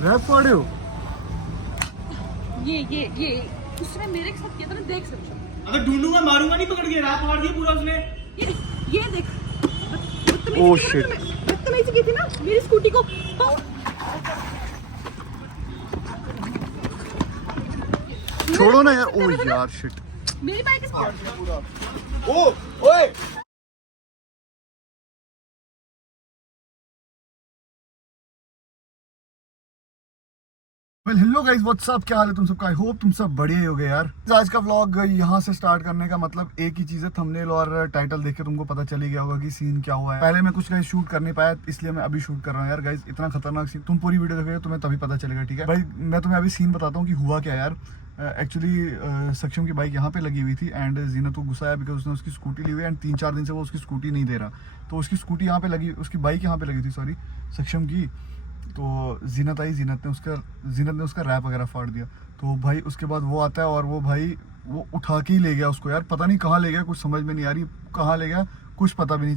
Rap पढ़ रहे हो? ये उसने मेरे साथ किया था ना, देख सकते हो। अगर ढूंढूंगा मारूंगा नहीं, पकड़ के रात मार दिया पूरा उसने। ये देख, ओह शिट, बदतमीजी की थी ना मेरी स्कूटी को। छोड़ो ना यार। ओह यार शिट, मेरी बाइक ओ ओए हेलो गाइस, व्हाट्स अप, क्या हाल है तुम सबका? आई होप तुम सब बढ़िया ही हो गए यार। आज का व्लॉग यहाँ से स्टार्ट करने का मतलब एक ही चीज है, थंबनेल और टाइटल देख के तुमको पता चल ही गया होगा कि सीन क्या हुआ है। पहले मैं कुछ गाइस शूट कर नहीं पाया, इसलिए मैं अभी शूट कर रहा हूँ यार। गाइस इतना खतरनाक सीन, तुम पूरी वीडियो देखोगे तुम्हें तभी पता चलेगा, ठीक है भाई? मैं तुम्हें अभी सीन बताता हूँ कि हुआ क्या यार। एक्चुअली सक्षम की बाइक यहाँ पे लगी हुई थी एंड जीनत को गुस्सा आया बिकॉज उसने उसकी स्कूटी ली हुई है एंड 3-4 दिन से वो उसकी स्कूटी नहीं दे रहा। तो उसकी स्कूटी यहाँ पे लगी, उसकी बाइक यहाँ पे लगी थी, सॉरी, सक्षम की। तो जीनत आई, जीनत ने उसका रैप वगैरह फाड़ दिया। तो भाई उसके बाद वो आता है और वो भाई वो उठा के ही ले गया उसको यार। पता नहीं कहाँ ले गया, कुछ समझ में नहीं आ रही कहाँ ले गया, कुछ पता नहीं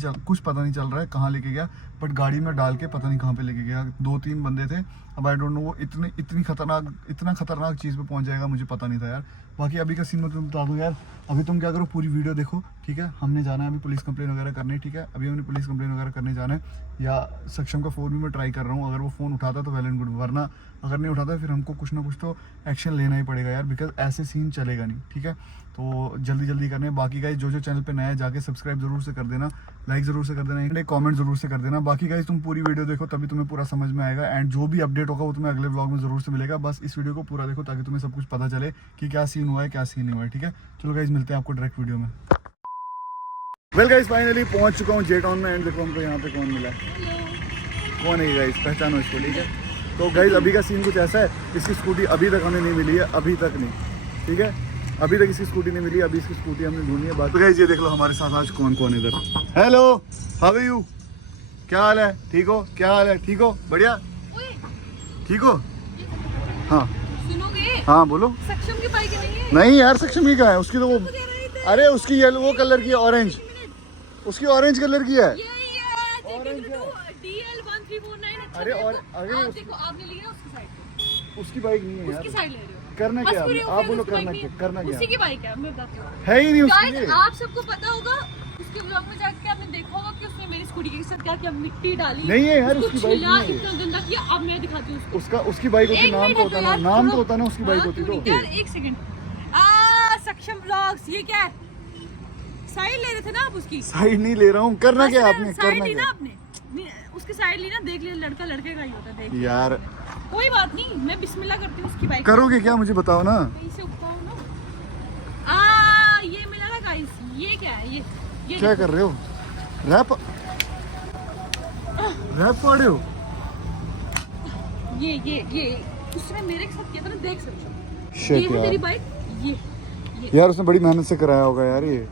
चल रहा है कहाँ लेके गया। बट गाड़ी में डाल के पता नहीं कहाँ पे लेके गया। 2-3 बंदे थे, अब आई डोंट नो वो इतनी खतरनाक चीज़ पे पहुंच जाएगा मुझे पता नहीं था यार। बाकी अभी का सीन मैं तुम्हें बता दूं यार। अभी तुम क्या करो, पूरी वीडियो देखो, ठीक है? हमने जाना है अभी पुलिस कंप्लेन वगैरह करने, ठीक है? अभी हमने पुलिस कंप्लेन वगैरह करने जाना है। या सक्षम का फ़ोन भी मैं ट्राई कर रहा हूँ, अगर वो फ़ोन उठाता तो वेल एंड गुड, वरना अगर नहीं उठाता फिर हमको कुछ ना कुछ तो एक्शन लेना ही पड़ेगा यार, बिकॉज ऐसे सीन चलेगा नहीं, ठीक है? तो जल्दी करने। बाकी गाइस जो चैनल पे नया है जाके सब्सक्राइब जरूर से कर देना, लाइक जरूर से कर देना, एक कमेंट जरूर से कर देना। बाकी गाइस तुम पूरी वीडियो देखो तभी तुम्हें पूरा समझ में आएगा एंड जो भी अपडेट होगा वो तुम्हें अगले व्लॉग में जरूर से मिलेगा। बस इस वीडियो को पूरा देखो ताकि तुम्हें सब कुछ पता चले कि क्या सीन हुआ है, क्या सीन नहीं हुआ है, ठीक है? चलो गाइस मिलते हैं आपको डायरेक्ट वीडियो में। वेल गाइस फाइनली पहुंच चुका हूँ जे टाउन में एंड देखो हमको यहाँ पे कौन मिला है। कौन है गाइस, पहचानो इसको, ठीक है? तो गाइस अभी का सीन कुछ ऐसा है, इसकी स्कूटी अभी तक हमें नहीं मिली है, अभी तक नहीं, ठीक है? अभी तक इसकी स्कूटी नहीं मिली, अभी इसकी स्कूटी हमने ढूंढी है। बात गाइस ये देख लो हमारे साथ आज कौन कौन इधर। Hello, how are you? क्या हाल है? ठीक हो? क्या हाल है? ठीक हो? बढ़िया, ठीक हो? हाँ सुनोगे? हाँ बोलो। सक्षम की बाइक नहीं है। नहीं यार, सक्षम की कहाँ है? उसकी तो वो, अरे उसकी येलो वो कलर की है, ऑरेंज, उसकी ऑरेंज कलर की है। अरे और अरे आप देखो, आपने लिया उसकी साइड पे, उसकी बाइक नहीं है यार। उसकी साइड ले रहे हो। करना क्या है? आप बोलो करना क्या उसी की बाइक है, मैं बताती हूँ। है ही नहीं उसकी। गाइस आप सबको पता होगा, उसके ब्लॉग में जाके आपने देखा होगा कि उसने मेरी स्कूटी के साथ क्या किया, मिट्टी डाली। नहीं है यार, उसको उसकी बाइक छिला, नहीं है। इतना गंदा किया। अब मैं दिखाती हूँ उसको। उसकी बाइक होती, एक नाम मिनट तो होता हटो ना, यार, नाम सुनो। तो होता ना उसकी बाइक होती तो। यार एक सेकंड, सक्षम ब्लॉग्स, ये क्या है? साइड ले रहे थे ना आप उसकी? साइड नहीं ले रहा हूँ, करना क्या है आपने? साइड करना ली ना क्या आपने? उसकी साइड ली ना, देख लिया, लड़का लड़के का ही होता है, देख लिया। यार? कोई बात नहीं, मैं बिस्मिल्लाह करती हूँ उसकी बाइक। करोगे क्या मुझे बताओ ना। इसे उठाओ ना। ये मिला ना गाइस, ये क्या है? ये क्या कर रहे हो? रैप पढ़ रहे हो? ये उसने मेरे साथ किया था ना, देख सकते हो। Shit ये है यार। तेरी बाइक, ये यार उसने बड़ी मेहनत से कराया होगा यार ये।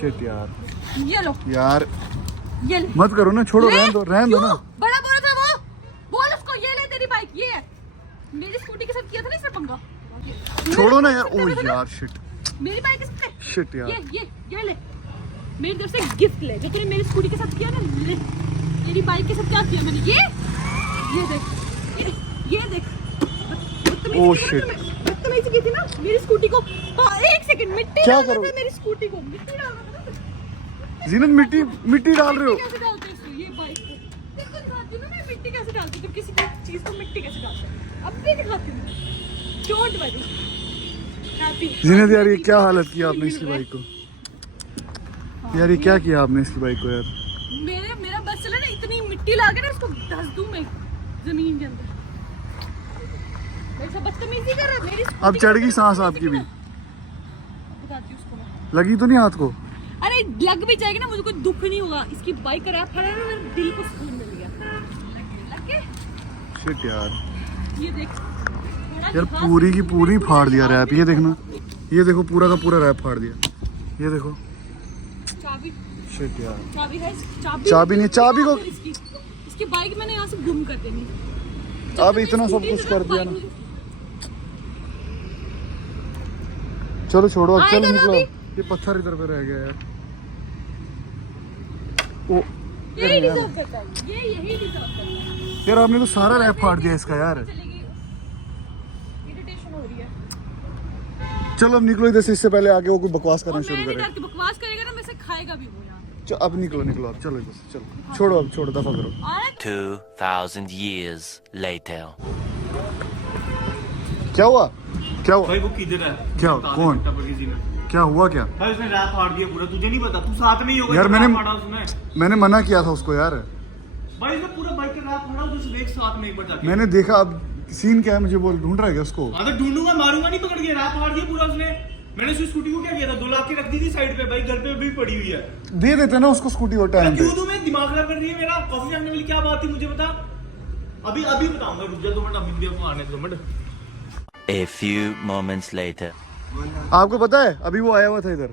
शिट यार। ये लो, यार ये ले। मत करो ना, छोड़ो, रहने दो क्यों? ना। बड़ा बोला था वो, बोल उसको, ये ले तेरी बाइक, ये है। मेरी स्कूटी के साथ किया था ना इसने पंगा। छोड़ो ना यार। ओह यार शिट, मेरी बाइक इस पे, शिट यार। ये ले, मेरी तरफ से गिफ्ट ले, जो तूने मेरी स्कूटी के साथ किया ना। ले, तेरी बाइक के साथ क्या किया मैंने? ये देख, ये देख। ओह शिट, बदतमीजी की थी ना मेरी स्कूटी को। एक सेकंड, मिट्टी क्या डाल रहे करो? थे मेरी स्कूटी को, मिट्टी डाल रहे थे। जीनत मिट्टी डाल रहे हो? कैसे डालते हो ये बाइक को? देखो दिखाती हूँ ना मैं, मिट्टी कैसे डालती हूँ। तुम किसी चीज को मिट्टी कैसे डालते हो, अब भी दिखाती हूँ। Don't worry, happy. जीनत यार ये क्या हालत किया आपने इसकी बाइक को? यार ये क्या किया आपने इसकी बाइक को यार? मेरा बस चला ना, इतनी मिट्टी ला के ना इसको धस दूं मैं जमीन के अंदर। मेरे से बदतमीजी कर रहा है मेरी स्कूटी। अब चढ़ गई सांस आपकी भी? बताती हूँ उसको मैं। लगी तो नहीं हाथ को? अरे लग भी जाएगी ना, मुझे कोई दुख नहीं होगा। इसकी बाइक का रैप फड़ा ना, मेरे दिल को सुकून मिल गया। लग के शिट यार। ये देख यार पूरी की पूरी फाड़ दिया रैप, ये देखना, ये देखो पूरा का पूरा रैप फाड़ दिया, ये देखो। चाबी, शिट यार। चाबी है, चाबी नहीं, चाबी को इसकी बाइक मैंने यहाँ से गुम कर देनी। अब इतना सब कुछ कर दिया ना। चलो छोड़ो, अब चल निकलो। ये पत्थर इधर पे रह गया यार। ओ यही डिजर्व करता है, ये यही डिजर्व करता है। यार आपने तो सारा रैप फाड़ दिया इसका यार। चलेगी, इरिटेशन हो रही है। चलो अब निकलो इधर से, इससे पहले आगे वो कोई बकवास और करना मैं शुरू नहीं करे। डरती, बकवास करेगा ना मैं से खाएगा भी वो यार। चलो अब निकलो निकलो अब, चलो इधर से चलो, छोड़ो अब, छोड़ो, दफा करो। 2,000 years later. क्या हुआ, क्या हुआ, भाई वो किधर है? क्या? कौन? क्या हुआ क्या? भाई उसने रैप फाड़ दिया पूरा, तुझे नहीं पता? तू साथ में ही होगा यार जब मैंने रैप फाड़ा उसने। मैंने मना किया था उसको यार। भाई उसने पूरा बाइक का रैप फाड़ा, तुझे देख साथ में एक बार जाके। मैंने देखा, अब सीन क्या है मुझे बोल, ढूंढ रहा है क्या उसको? हाँ तो ढूंढूंगा, मारूंगा नहीं, पकड़ के रैप फाड़ दिया पूरा उसने। मैंने उसकी स्कूटी को क्या किया था, 2 लाख की रख दी थी साइड पे, भाई घर पे भी पड़ी हुई है। दे देते ना उसको स्कूटी वो टाइम पे। क्यों दूं मैं? दिमाग खराब कर रही है मेरा। कॉफी जानने वाली क्या बात थी मुझे बता। अभी बताऊंगा, रुक जा 2 मिनट, अभी को आने दो 2 minute. A few moments later. आपको पता है अभी वो आया हुआ था इधर,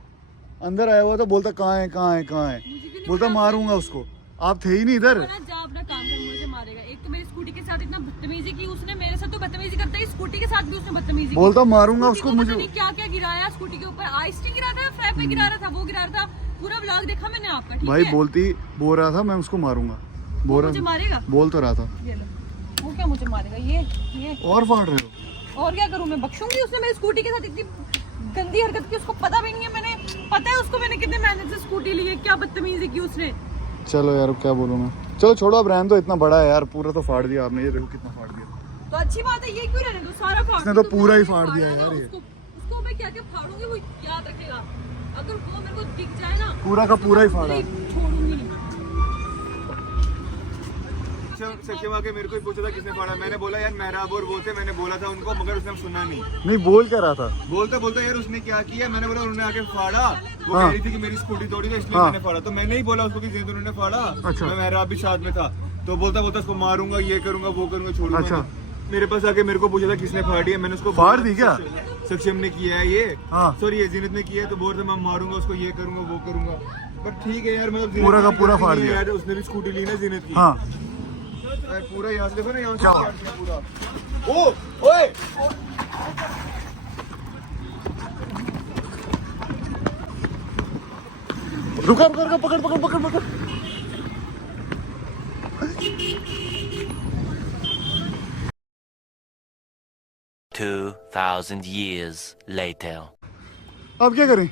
अंदर आया हुआ था, बोलता कहाँ है कहाँ है कहाँ है, बोलता मारूंगा उसको। आप थे ही नहीं इधर। जा अपना काम कर, मुझे मारेगा। एक तो मेरी स्कूटी के साथ इतना बदतमीजी की उसने, मेरे साथ तो बदतमीजी करता है, स्कूटी के साथ भी उसने बदतमीजी की। बोलता मारूंगा स्कूटी उसको, को मुझे पता नहीं क्या क्या गिराया स्कूटी के ऊपर, आइसटी गिरा था, फ्रैप पे गिरा रहा था, वो गिरा रहा था। पूरा व्लॉग देखा मैंने आपका, ठीक भाई है? बोल रहा था मैं उसको मारूंगा, मुझे मारेगा? बोल तो रहा था। ये लो, वो क्या मुझे मारेगा? ये और फाड़ रहे हो? और क्या करूं मैं? बख्शूंगी? उसने मेरी स्कूटी के साथ इतनी गंदी हरकत की, उसको पता भी नहीं है। मैंने पता है उसको मैंने कितने मेहनत से स्कूटी ली है, क्या बदतमीजी की उसने। चलो यार अब क्या बोलूं मैं, चलो छोड़ो अब, रहने दो, इतना बड़ा है यार, पूरा तो फाड़ दिया आपने, ये देखो कितना फाड़ दिया। तो अच्छी बात है, ये क्यों रहने दो, सारा फाड़ उसने दो। तो पूरा ही मैंने फाड़ दिया फाड़ा यार ना, ये। उसको मैं क्या क्या फाड़ूंगी वो याद रखेगा। अगर वो मेरे को दिख जाए ना, पूरा का पूरा ही फाड़ा। छोड़ूंगी नहीं। सक्षम आके मेरे को ही पूछा था किसने फाड़ा, मैंने बोला यार मेहराब और वो थे, मैंने बोला था उनको, मगर उसने सुना नहीं। नहीं बोल क्या रहा था? बोलता बोलता यार उसने क्या किया, मैंने बोला उन्होंने आके फाड़ा, वो हाँ। कह रही थी कि मेरी स्कूटी तोड़ी तो इसलिए हाँ। मैंने फाड़ा, तो मैंने ही बोला उसको कि जिन उन्होंने फाड़ा। अच्छा। मैं मेहराब भी साथ में था, तो बोलता उसको मारूंगा, ये करूंगा, वो करूंगा, छोड़ूंगा। अच्छा। मेरे पास आके मेरे को पूछा था किसने फाड़ी है, मैंने उसको फाड़ बोला, दी क्या? सक्षम ने किया है ये, हाँ। सॉरी ये जीनत ने किया है, तो बोल रहा मैं मारूंगा उसको, ये करूंगा, वो करूंगा। पर ठीक है यार, मतलब जीनत पूरा का की पूरा गलती फाड़ नहीं है दिया। यार, उसने भी स्कूटी ली ना जीनत की। हाँ यार पूरा यहाँ से देखो ना, यहाँ से क्या? पूरा। ओ ओए रुका रुका, पकड़ पकड़ पकड़ पकड़। 2,000 years later. अब क्या करें?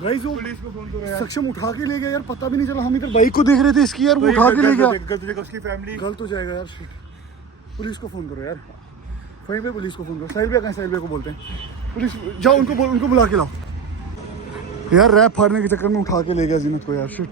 भाई जो पुलिस को फोन करो यार। सक्षम उठा के ले गया यार, पता भी नहीं चला, हम इधर बाइक को देख रहे थे इसकी यार, वो उठा के ले गया। गलत देखो उसकी फैमिली। गलत हो जाएगा यार, shit। पुलिस को फोन करो यार, वहीं पे पुलिस को फोन करो। साहिल भैया कहाँ? साहिल भैया को बोलते हैं, पुलिस जाओ, उनको बुला के लाओ यार। रैप फाड़ने के चक्कर में उठा के ले गया जीनत को यार, शिट।